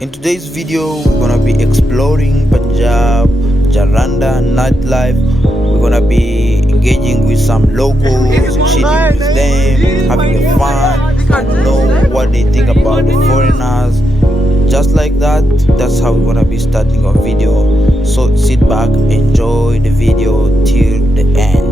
In today's video, we're gonna be exploring Punjab, Jaranda, nightlife. We're gonna be engaging with some locals, chilling with them, having a fun, and know what they think about the foreigners. Just like that, that's how we're gonna be starting our video. So sit back, enjoy the video till the end.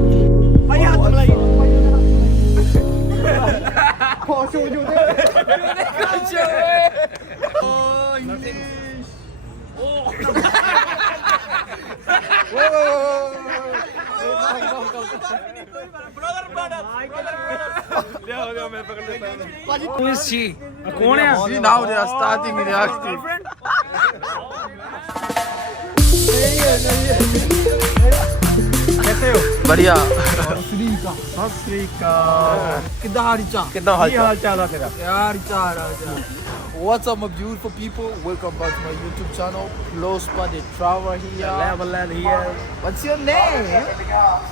Who is she? कौन है? See, now they are starting in the active. बढ़िया What's up, my beautiful people? Welcome back to my YouTube channel. Close the travel here. Level here. What's your name?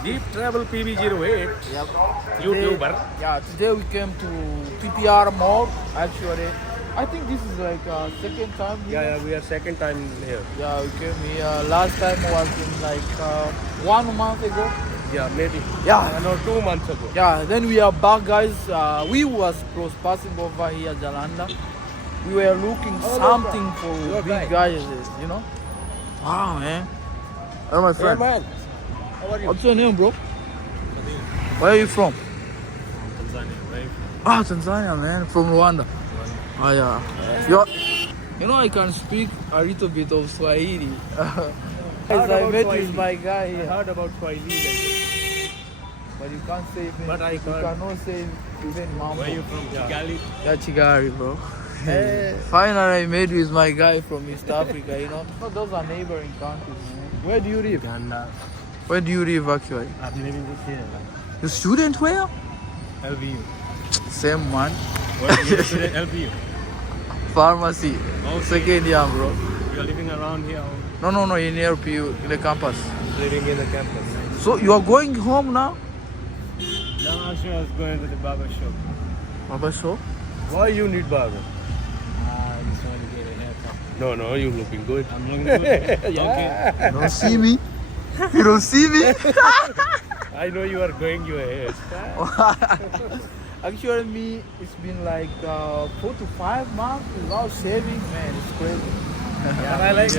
Deep Travel PB08. Yep. YouTuber. Today we came to PPR Mall. Actually, I think this is like second time here. Yeah, we are second time here. Yeah, we came here. Last time was in like 1 month ago. Yeah, maybe. Yeah. No, 2 months ago. Yeah, then we are back, guys. We was passing over here, Jalanda. We were looking something for big guys, you know. Wow, man. Hello, my friend. Hey, man. How are you? What's your name, bro? Where are you from? Tanzania, right? Ah, Tanzania, man. From Rwanda. Oh, yeah. You know, I can speak a little bit of Swahili. As I met with my guy I here. heard about Swahili. But you can't say even, But I you can't. cannot say even Mambo. Where are you from? Kigali? Yeah, Chigari, bro. Finally, I met with my guy from East Africa, you know. So those are neighboring countries, man. Where do you live? Uganda. Where do you live, actually? I'm living here. You student where? LBU. Same man. Where you student LBU? Pharmacy. Okay. Second year, bro. You are living around here or No, in LPU, in the campus. living in the campus? So you are going home now? No, actually I was going to the barber shop. Baba, so? Why you need barber? I just want to get a haircut. No, you're looking good. I'm looking good. Okay. You don't see me? You don't see me? I know you are going your hair. Actually, me, it's been like 4 to 5 months without shaving, man. It's crazy. Yeah, I like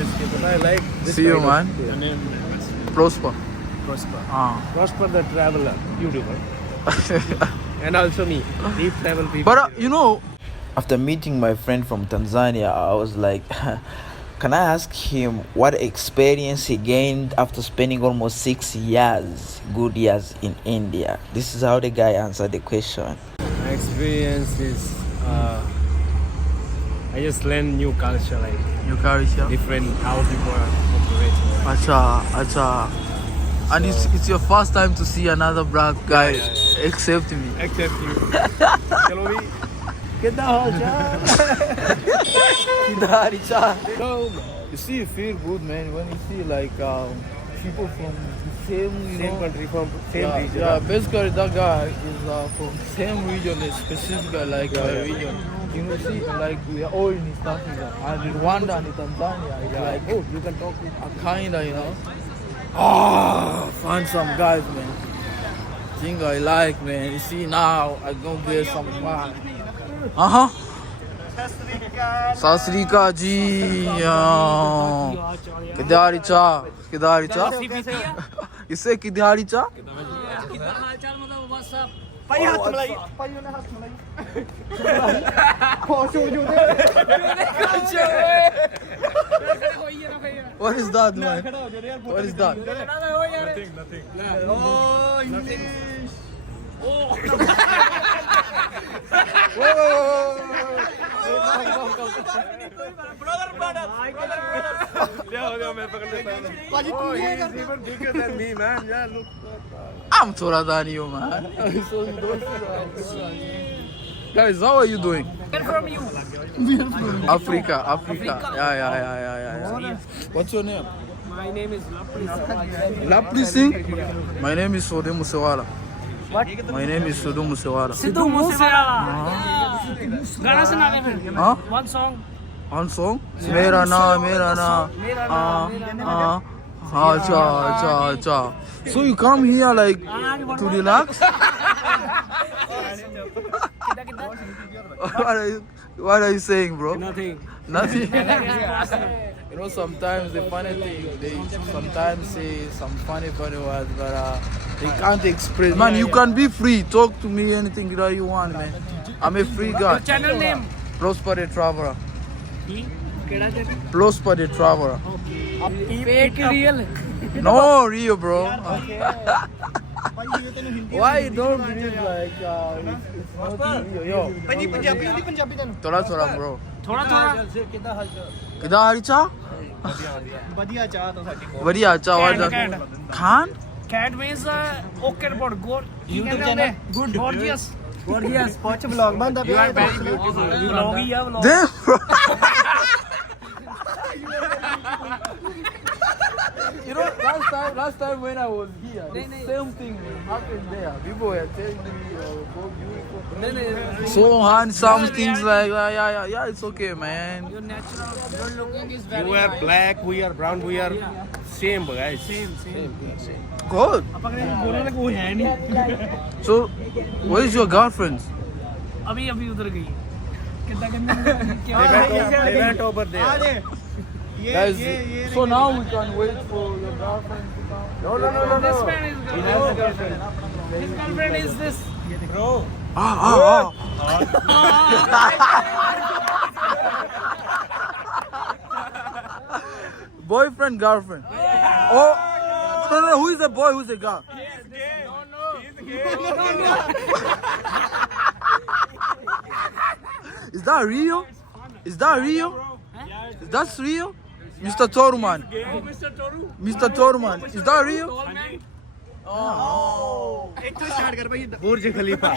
this See you, kind of- man. Your name Prosper. Prosper. Ah. Prosper the traveler, YouTuber. And also me, Deep Travel people. But you know, After meeting my friend from Tanzania, I was like, can I ask him what experience he gained after spending almost 6 years, good years in India? This is how the guy answered the question. My experience is I just learn new culture, like you carry here. different how people are operating. Acha. And it's your first time to see another black guy except me. Except you. Shall we? Get the hell, No, man. You see, you feel good, man, when you see like people from the same, you Same know. country from same region. Yeah, basically that guy is from same region, specifically like my region. You know, see, like we are all in East Africa, and in Rwanda and in Tanzania, it's like, Oh, you can talk with a kinda, you know. Find some guys, man. Think I like, man. You see, now I gonna get some fun. Sat Sri Akal ji. Kidari cha. You say Kidari cha? What is that, man? What is that? nothing. Oh, English. Whoa. Oh, he is even bigger than me, man. Yeah, look. I'm taller than you, man. So you don't Guys, how are you doing? Where from you? Africa. Yeah. What's your name? My name is Lapri. Lapri Singh? My name is Sode Musewala. What? My name is Sidhu Musewala. Sidhu Musewala. गाना सुना दे फिर. Huh? One song. On song? Mera na, acha, acha, acha. So you come here like to relax? What are you saying, bro? Nothing. Nothing. You know, sometimes the funny thing, they sometimes say some funny words, but they can't express. Man, you can be free. Talk to me anything that you want, man. I'm a free guy. Channel name? Prosper the Traveler. Keda channel? Prosper the Traveler. Fake real? No, real, bro. Why you don't believe like it's not real? Yo. Thoda thoda, bro. Thoda. Kida hari cha? Badhiya cha. What the? Khan? Cat means okay report. Good. YouTube channel. Good. Gorgeous. Gorgeous. Watch vlog. You are very beautiful. Vlog ही है vlog. Damn, bro. You know, last time when I was here, the same thing happened there. People were telling me, "Oh, beautiful." So handsome, things like that. Yeah, it's okay, man. Your natural looking is very You are black, we are brown, we are same guys. Same. Good. So, where is your girlfriend? अभी उधर गई They went over there. Guys, so now we can wait for your girlfriend to come. No. This man is girlfriend. His girlfriend is this. Bro. Boyfriend, girlfriend. Oh, no. Who is the boy? Who's the girl? Is that real? Is that real? Is that real? Mr. Toruman. Mr. Toruman. Is that real? Oh. Burj Khalifa.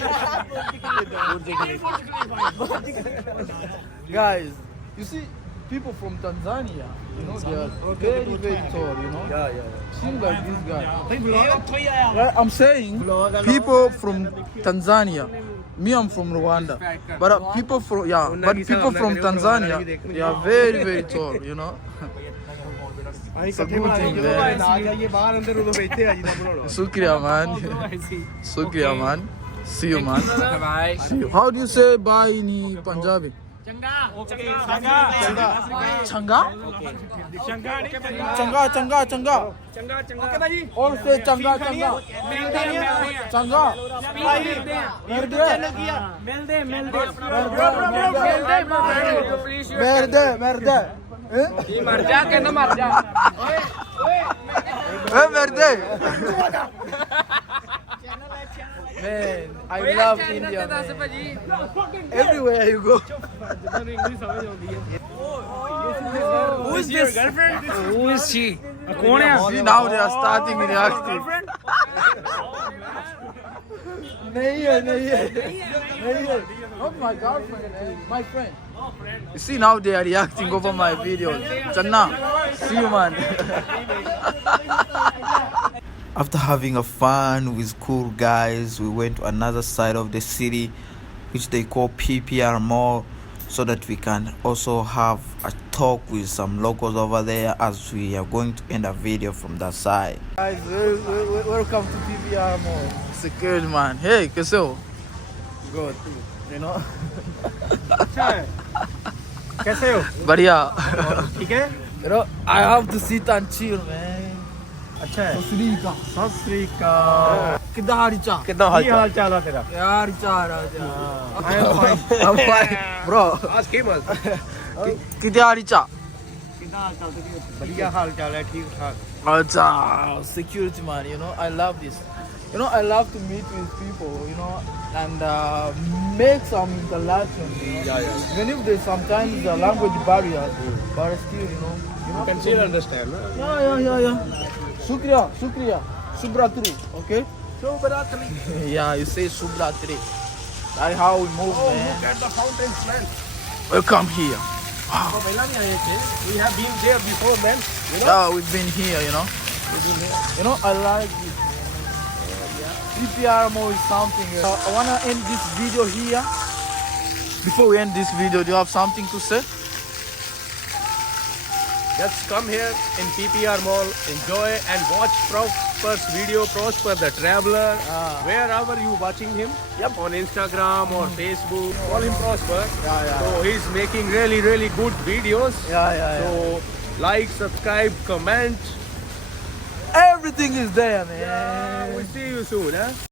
Guys, you see, people from Tanzania, you know, they are very, very tall, you know. Yeah. Seems like this guy. Right, I'm saying people from Tanzania. Me, I'm from Rwanda, but people from Tanzania, they are very, very tall, you know. It's a good thing, man. Shukriya, man. Shukriya, man. See you, man. Bye. See you. How do you say bye in Punjabi? Changa. Okay भाई. Or say changa. Changa. Merde. मर जा कहना मर जा. Merde. Man, I love India, man. Everywhere you go. Who is this? Girlfriend? Who is she? कौन है? See, now they are starting reacting. नहीं है. Not my girlfriend, my friend. You see, now they are reacting over my videos. Channa, see you, man. After having a fun with cool guys, we went to another side of the city, which they call PPR Mall, so that we can also have a talk with some locals over there, as we are going to end a video from that side. Guys, welcome to PPR Mall. It's a good, man. Hey, कैसे हो? Good. You know? कैसे हो? बढ़िया. ठीक है? You know, I have to sit and chill, man. अच्छा है. सत श्री अकाल. कितना हाल चाल? कितना हाल चाल है तेरा? यार चाल I'm fine. Bro. आज की मत. कितना हाल चाल? बढ़िया हाल चाल है, ठीक ठाक. अच्छा, security man, you know, I love this. You know, I love to meet with people, you know, and make some interaction, you know. Yeah. Even if there's sometimes language barriers, but still, you know. You can still understand. Yeah. Shukriya. Subratri, okay? Subratri. Yeah, you say Subratri. That's how we move, man. Look at the fountains, man. Welcome here. Wow. We have been there before, man. You know? Yeah, we've been here, you know. You know, I like this. PPR Mall is something. I want to end this video here. Before we end this video, do you have something to say? Just come here in PPR Mall, enjoy and watch Prosper's video, Prosper the Traveler. Wherever you watching him, on Instagram or Facebook, call him Prosper. So he's making really, really good videos. So like, subscribe, comment. Everything is there, man. We'll see you soon, huh?